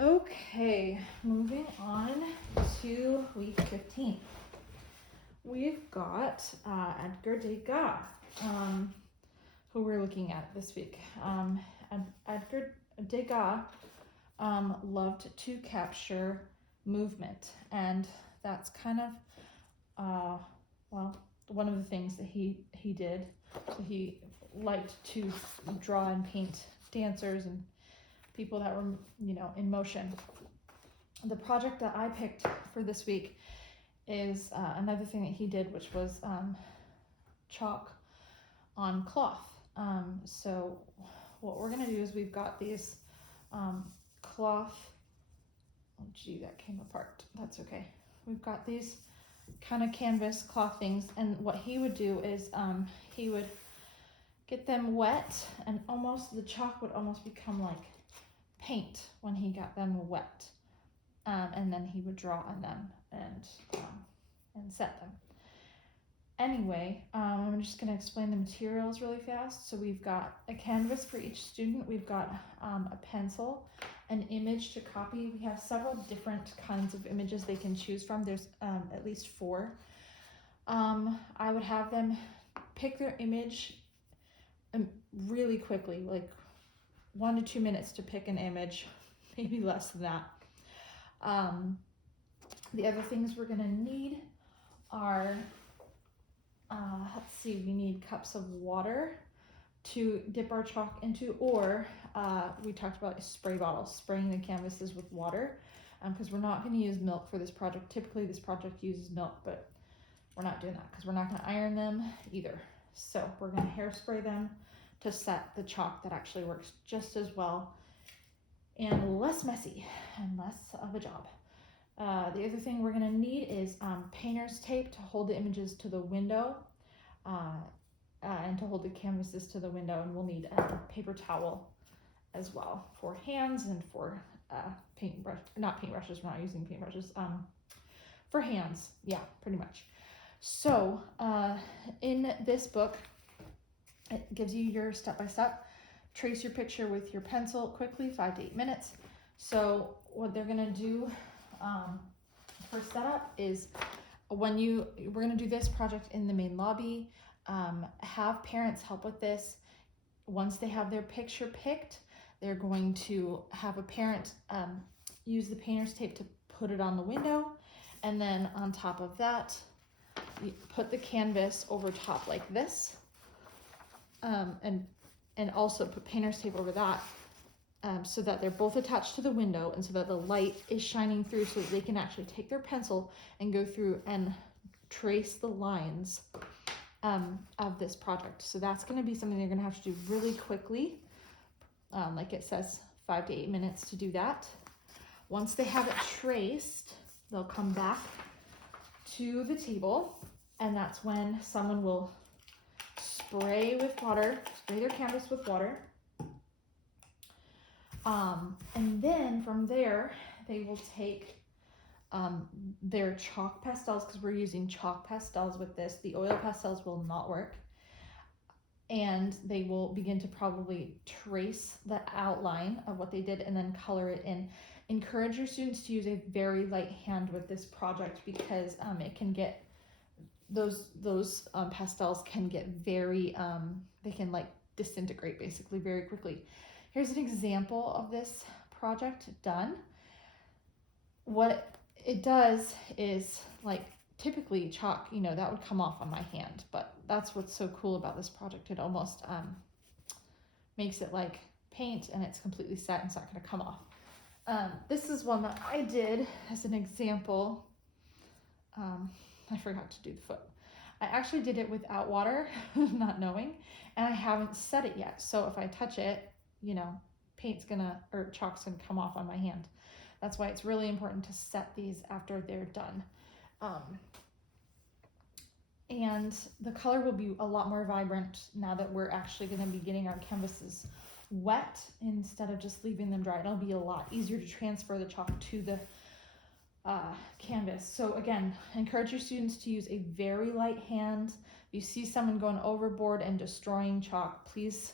Okay, moving on to week 15. We've got Edgar Degas, who we're looking at this week. Edgar Degas loved to capture movement, and that's kind of, one of the things that he did. So he liked to draw and paint dancers and people that were, in motion. The project that I picked for this week is another thing that he did, which was chalk on cloth. So what we're gonna do is we've got these cloth, oh gee, that came apart, that's okay. We've got these kind of canvas cloth things, and what he would do is he would get them wet, and the chalk would almost become like paint when he got them wet. And then he would draw on them and set them. Anyway, I'm just going to explain the materials really fast. So we've got a canvas for each student. We've got a pencil, an image to copy. We have several different kinds of images they can choose from. There's at least 4. I would have them pick their image really quickly, like 1 to 2 minutes to pick an image, maybe less than that. The other things we're gonna need are, we need cups of water to dip our chalk into, or we talked about spray bottles, spraying the canvases with water, because we're not gonna use milk for this project. Typically this project uses milk, but we're not doing that because we're not gonna iron them either. So we're gonna hairspray them to set the chalk. That actually works just as well and less messy and less of a job. The other thing we're gonna need is painter's tape to hold the images to the window and to hold the canvases to the window, and we'll need a paper towel as well for hands and for not paintbrushes, we're not using paintbrushes, for hands, yeah, pretty much. So in this book, it gives you your step-by-step. Trace your picture with your pencil quickly, 5 to 8 minutes. So what they're gonna do for setup is we're gonna do this project in the main lobby. Have parents help with this. Once they have their picture picked, they're going to have a parent use the painter's tape to put it on the window, and then on top of that, you put the canvas over top like this, and also put painter's tape over that, so that they're both attached to the window, and so that the light is shining through, so that they can actually take their pencil and go through and trace the lines of this project. So that's going to be something they're going to have to do really quickly. Like it says, 5 to 8 minutes to do that. Once they have it traced, they'll come back to the table, and that's when someone will spray their canvas with water. And then from there, they will take their chalk pastels, because we're using chalk pastels with this. The oil pastels will not work. And they will begin to probably trace the outline of what they did and then color it in. Encourage your students to use a very light hand with this project, because it can get, those pastels can get very, they can like disintegrate basically very quickly. Here's an example of this project done. What it does is, like, typically chalk, that would come off on my hand, but that's what's so cool about this project. It almost makes it like paint, and it's completely set and it's not going to come off. This is one that I did as an example. I forgot to do the foot. I actually did it without water, not knowing, and I haven't set it yet. So if I touch it, chalk's gonna come off on my hand. That's why it's really important to set these after they're done. And the color will be a lot more vibrant now that we're actually gonna be getting our canvases wet instead of just leaving them dry. It'll be a lot easier to transfer the chalk to the canvas. So again, encourage your students to use a very light hand. If you see someone going overboard and destroying chalk, please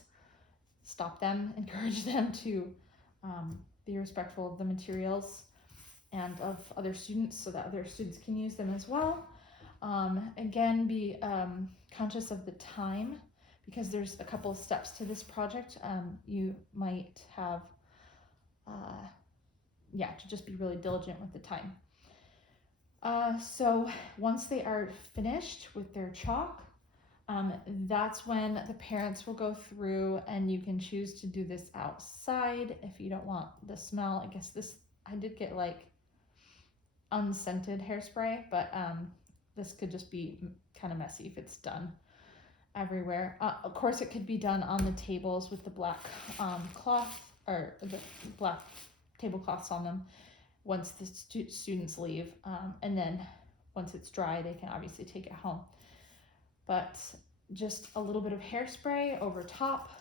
stop them. Encourage them to be respectful of the materials and of other students so that other students can use them as well. Again, be conscious of the time because there's a couple of steps to this project. You might have, to just be really diligent with the time. So once they are finished with their chalk, that's when the parents will go through, and you can choose to do this outside if you don't want the smell. I guess I did get like unscented hairspray, but this could just be kind of messy if it's done everywhere. Of course, it could be done on the tables with the black cloth, or the black tablecloths on them once the students leave, and then once it's dry, they can obviously take it home. But just a little bit of hairspray over top,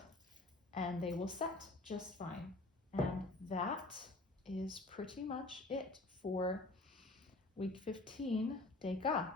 and they will set just fine. And that is pretty much it for week 15 Degas.